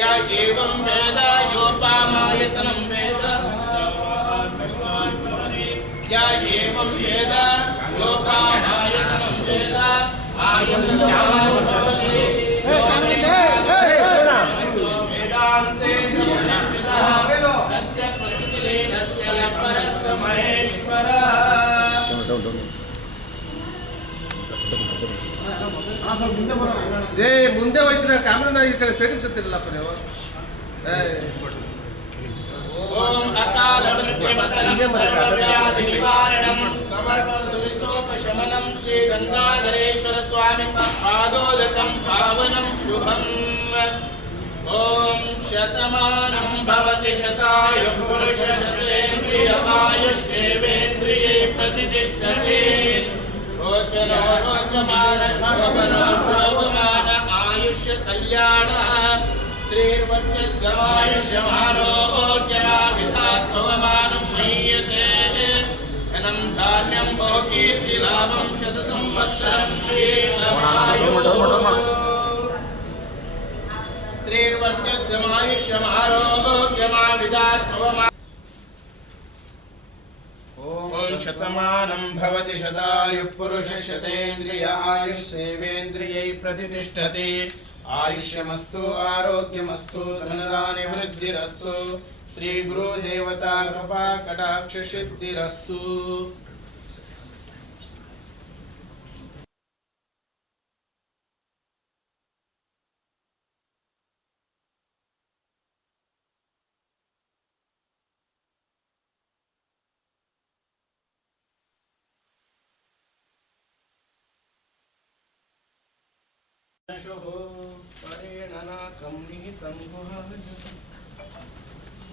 या एवं वेद योपामायतनं वेद या एवं वेद योपामायतनं वेद आयतनं वेदान्ते तस्य परिचिलेनस्य परस्य महेश्वरः ಮುಂದೆ ಹೋಯ್ತಿರ ಕ್ಯಾಮ್ರಾನ ಈ ಕಡೆ ಸೈಡ್ ಇರ್ತಿರಲ್ಲಪ್ಪ ನೀವು ಓಂ ಅಕಾಲವೃತ್ಯಮತನಂ ಸಮರ್ಪದುರಿತೋಪಶಮನಂ ಶ್ರೀ ಗಂಗಾಧರೇಶ್ವರ ಸ್ವಾಮಿ ಪಾದೋದಕಂ ಪಾವನಂ ಶುಭಂ ಓಂ ಶತಮಾನಂ ಭವತಿ ಶತಾಯ ಪುರುಷ ಶತೇಂದ್ರಿಯವಾಯುಷ್ಯೇವೇಂದ್ರಿಯೇ ಪ್ರತಿಷ್ಠತೆ रोचनो रोचमान शोभनो शोभमान आयुष्य कल्याण श्रीर्वक्षस्यमायुष्यमारोग्यमाविधात्मवमानं मह्यते धनं धान्यं भोगीर्तिलाभं शतसंवत्सरं श्रीर्वक्षस्यमायुष्यमारोग्यमाविधात्मवमानं ओम शतमानं भवति शतायुः पुरुषः शतेन्द्रिय आयुष्येवेन्द्रियै प्रतिष्ठते आयुष्यमस्तु आरोग्यमस्तु धनधान्य वृद्धिरस्तु श्री गुरुदेवता कृपा कटाक्ष सिद्धिरस्तु परेणनाकं निहितं गुहाय